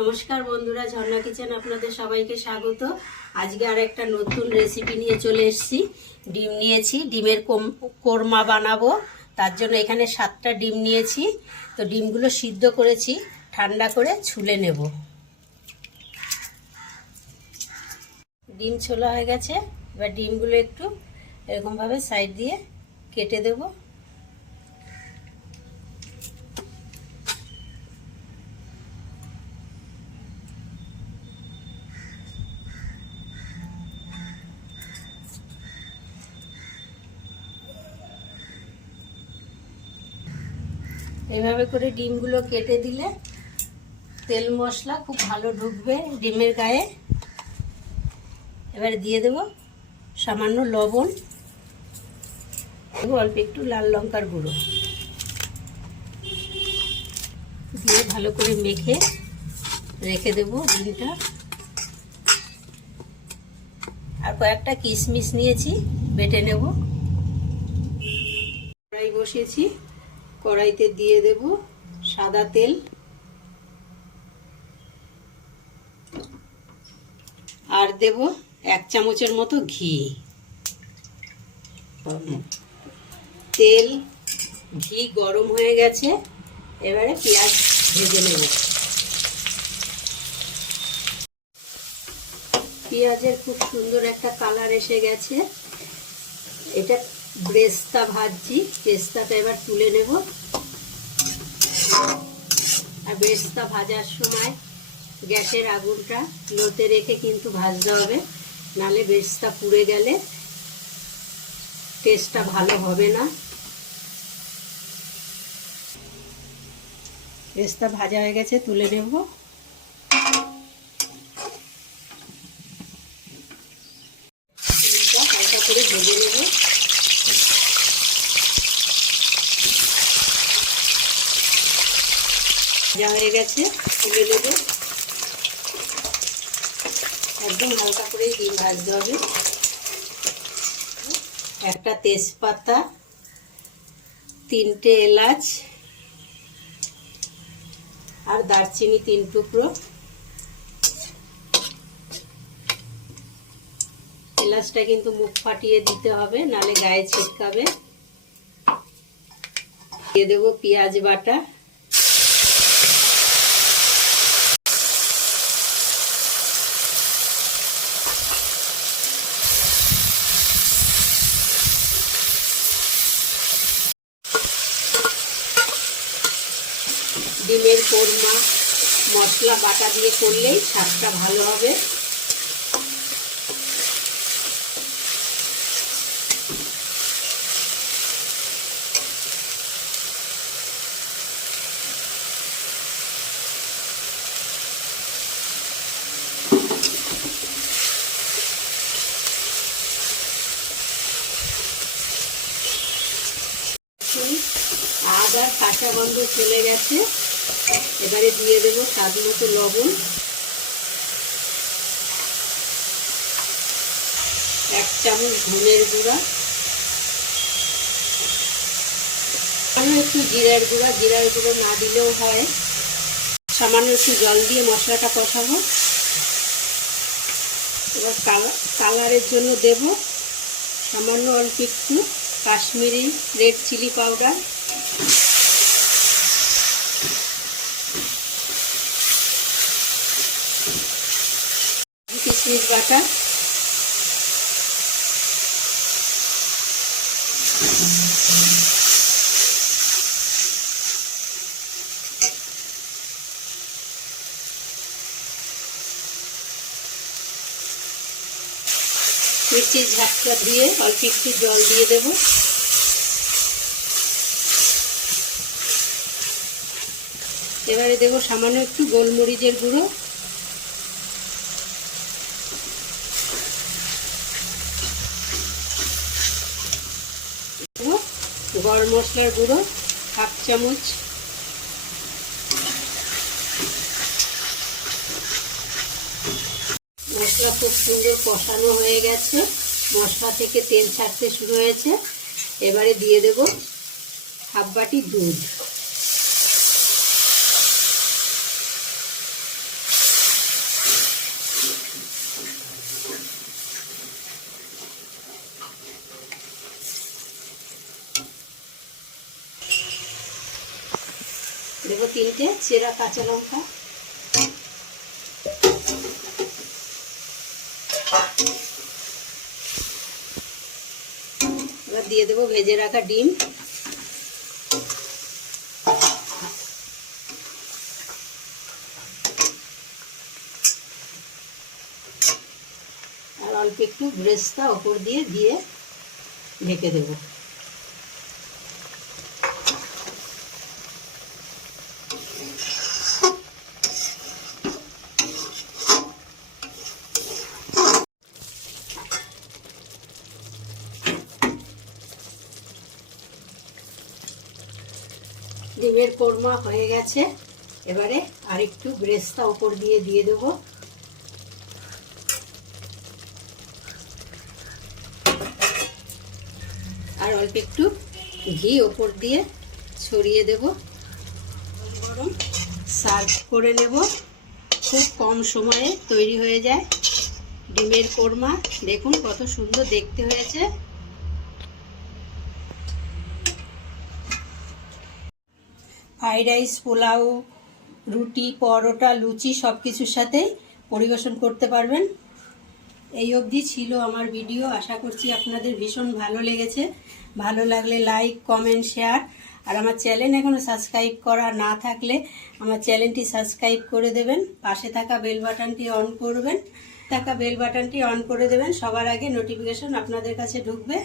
নমস্কার বন্ধুরা, ঝর্ণা কিচেন আপনাদের সবাইকে স্বাগত। আজকে আর একটা নতুন রেসিপি নিয়ে চলে এসেছি। ডিম নিয়েছি, ডিমের কোরমা বানাবো। তার জন্য এখানে 7টা ডিম নিয়েছি। তো ডিমগুলো সিদ্ধ করেছি, ঠান্ডা করে ছুলে নেব। ডিম ছোলা হয়ে গেছে। এবার ডিমগুলো একটু এরকমভাবে সাইড দিয়ে কেটে দেবো। এইভাবে করে ডিমগুলো কেটে দিলে তেল মশলা খুব ভালো ঢুকবে ডিমের গায়ে। এবারে দিয়ে দেব সামান্য লবণ, অল্প একটু লাল লঙ্কার গুঁড়ো দিয়ে ভালো করে মেখে রেখে দেব ডিমটা। আর কয়েকটা কিশমিশ নিয়েছি, বেটে নেব। কড়াই বসিয়েছি, কড়াইতে দিয়ে দেব সাদা তেল আর দেব 1 চামচের মতো ঘি। তেল ঘি গরম হয়ে গেছে, এবারে পেঁয়াজ ভেজে নেব। পেঁয়াজের খুব সুন্দর একটা কালার এসে গেছে। এটা বেরেস্তা ভাজছি, বেরেস্তাটা এবার তুলে নেব। আর বেরেস্তা ভাজার সময় গ্যাসের আগুনটা লোতে রেখে কিন্তু ভাজতে হবে, নালে বেরেস্তা পুড়ে গেলে টেস্টটা ভালো হবে না। বেরেস্তা ভাজা হয়ে গেছে, তুলে নেব। হালকা করে ভেজে নেব। ভাজা হয়ে গেছে, তুলে নেব। একদম হালকা করে ডিম ভাজতে হবে। একটা তেজপাতা, 3টে এলাচ আর দারচিনি 3 টুকরো। এলাচটা কিন্তু মুখ ফাটিয়ে দিতে হবে, নালে গায়ে ছিটকাবে। দিয়ে দেবো পেঁয়াজ বাটা, ডিমের কোরমা মশলা বাটা দিয়ে করলেই স্বাদটা ভালো হবে। আদার কাঁচা গন্ধ চলে গেছে। এবারে দিয়ে দেব স্বাদ মতো লবণ, 1 চামচ ধনের গুঁড়া, সামান্য একটু জিরার গুঁড়া। জিরার গুঁড়ো না দিলেও হয়। সামান্য একটু জল দিয়ে মশলাটা কষাবো। এবার কালারের জন্য দেব সামান্য অল্প একটু কাশ্মীরি রেড চিলি পাউডার, কিশমিশ বাটা, মিষ্টির ঝাঁকটা দিয়ে অল্প একটু জল দিয়ে দেব। এবারে দেব সামান্য একটু গোলমরিচের গুঁড়ো, গরম মশলার গুঁড়ো 1/2 চামচ, মশলা খুব সুন্দর কষানো হয়ে গেছে, মশলা থেকে তেল ছাড়তে শুরু হয়েছে। এবারে দিয়ে দেব 1/2 বাটি দুধ। 3টে চেরা কাঁচা লঙ্কা, এবার দিয়ে দেবো ভেজে রাখা ডিম, আর অল্প একটু ব্রেস্তা ওপর দিয়ে ঢেকে দেবো। ডিমের কোরমা হয়ে গেছে, এবারে আরেকটু ব্রেস্তা ওপর দিয়ে দেবো। আর অল্প একটু ঘি ওপর দিয়ে ছড়িয়ে দেব। গরম সার্ভ করে নেব। খুব কম সময়ে তৈরি হয়ে যায় ডিমের কোরমা। দেখুন কত সুন্দর দেখতে হয়েছে। ফ্রাইড রাইস, পোলাও, রুটি, পরোটা, লুচি সব কিছুর সাথেই পরিবেশন করতে পারবেন। এই অবধি ছিল আমার ভিডিও। আশা করছি আপনাদের ভীষণ ভালো লেগেছে। ভালো লাগলে লাইক, কমেন্ট, শেয়ার, আর আমার চ্যানেল এখনো সাবস্ক্রাইব করা না থাকলে আমার চ্যানেলটি সাবস্ক্রাইব করে দেবেন। পাশে থাকা বেল বাটনটি অন করবেন, সবার আগে নোটিফিকেশন আপনাদের কাছে ঢুকবে।